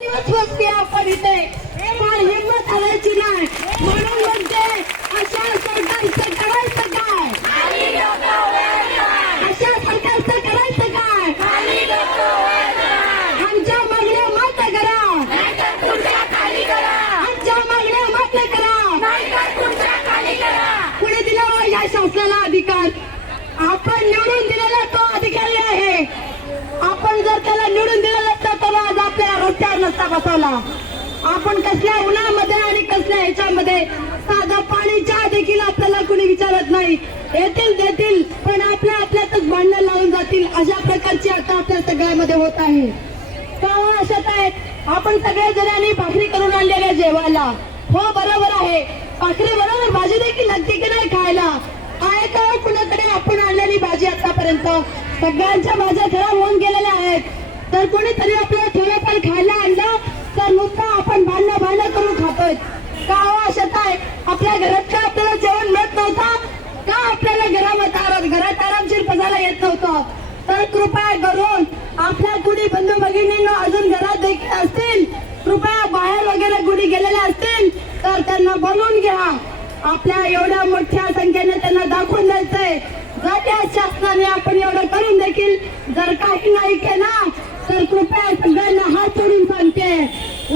आपण इथे पण हिंमत नाही. म्हणून म्हणते अशा सरकारचं करायचं काय? अशा सरकारचं करायचं काय? आमच्या मागण्या मान्य करा. आमच्या मागण्या मान्य करा. पुढे दिला या शासनाला अधिकार. आपण निवडून दिलेला तो अधिकारी आहे आपण जर त्याला निवडून दिलं नसतं तर आज आपल्याला रस्ता बसवला. आपण कसल्या उन्हामध्ये आणि कसल्या ह्याच्यामध्ये साधा पाणी चहा देखील आपल्याला कुणी विचारत नाही. येतील देतील पण आपल्या आपल्यातच भांडणं लावून जातील. अशा प्रकारची आता आपल्या सगळ्यामध्ये होत आहे. कावं हो, अशात आहेत आपण सगळ्या जणांनी भाकरी करून आणलेल्या जेवायला. हो बरोबर आहे. भाकरी बरोबर भाजी देखील नक्की की नाही खायला? आहे का हो, कुणाकडे आपण आणलेली भाजी आतापर्यंत? सगळ्यांच्या भाज्या खराब होऊन गेलेल्या आहेत. तर कोणीतरी आपल्याला थोडंफार खायला आणलं तर नुसतं आपण भांडणं भांडणं करून खातोय. का हो अशात आहे आपल्या घरात का आपल्याला जेवण मिळत नव्हतं? का आपल्याला घरामध्ये आराम घरात आरामशीर बसायला येत नव्हतं? तर कृपया करून आपल्या कुणी बंधू भगिनी अजून घरात देखील असतील. कृपया बाहेर वगैरे कुणी गेलेले असतील तर त्यांना बोलवून घ्या. आपल्या एवढ्या मोठ्या संख्येने त्यांना दाखवून द्यायचंय. जर त्या शासनाने आपण एवढं करून देखील जर काही नाही केलं तर कृपया सगळ्यांना हात जोडून सांगते.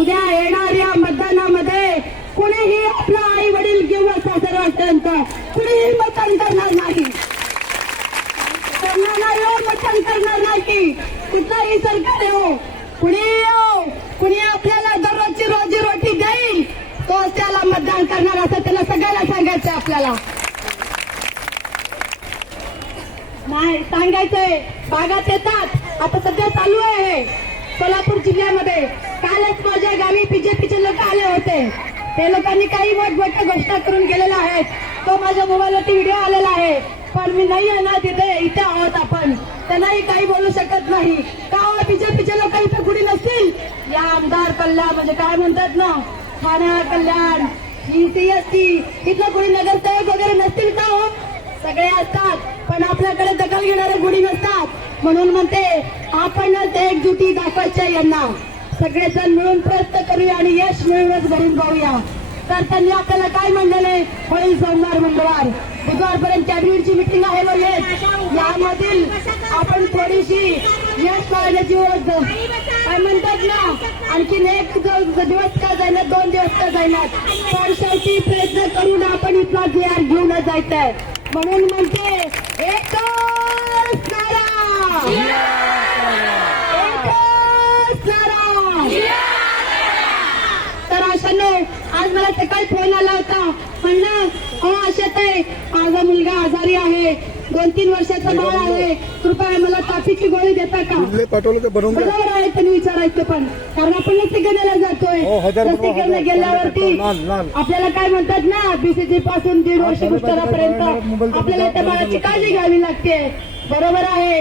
उद्या येणाऱ्या मतदानामध्ये कुणीही आपला आई वडील किंवा सासर वाटतं कुणीही मतदान करणार नाही. हो, मतदान करणार नाही कुठलाही सरकार हो कुणी येऊ हो, कुणी आपल्याला दररोजची रोजी रोटी देईल तो त्याला मतदान करणार असं त्याला सगळ्याला सांगायचं आपल्याला. नाही सांगायचंय भागात येतात. आता सध्या चालू आहे सोलापूर जिल्ह्यामध्ये. कालच माझ्या गावी बीजेपीचे लोक आले होते. ते लोकांनी काही मोठमोठ्या घोषणा करून गेलेल्या आहेत. तो माझ्या मोबाईलवरती व्हिडिओ आलेला आहे. पण मी नाही आहे ना तिथे इथे आहोत आपण. त्यांनाही काही बोलू शकत नाही. का हो, बीजेपीचे लोक इथे कुणी नसतील? या आमदार कल्याण म्हणजे काय म्हणतात ना? ठाण्या कल्याण ही सी एस इथलं कोणी नगरसेवक वगैरे नसतील का हो? सगळे असतात. पण आपल्याकडे दखल घेणारे गुढी नसतात. म्हणून म्हणते आपणच एकजुटी दाखवायच्या यांना. सगळेजण मिळून प्रयत्न करूया आणि यश मिळूनच भरून पाहूया तर त्यांनी आपल्याला काय म्हणलेले होईल सोमवार मंगळवार. बुधवारपर्यंत कॅबिनेटची मिटिंग आहे बघ यामधील आपण थोडीशी यश पाहण्याची ओळख काय म्हणतात ना आणखीन एक दिवस का जाईना दोन दिवस का जाईना पण शेवटी प्रयत्न करून आपण इथला जे घेऊनच जायचंय. म्हणून म्हणते एक अशाने आज मला सकाळी फोन आला होता. म्हणलं हो अशात आहे माझा मुलगा आजारी आहे. दोन तीन वर्षाचा बाळ आहे. कृपया मला तापीची गोळी देता का? बरोबर आहे त्यांनी विचारायचं पण. कारण आपण लसीकरणाला जातोय. हो, लसीकरण. गेल्यावरती. आपल्याला काय म्हणतात ना बीसीजी पासून दीड वर्ष मोबाईल आपल्याला त्या बाळाची. काळजी घ्यावी लागते. बरोबर आहे.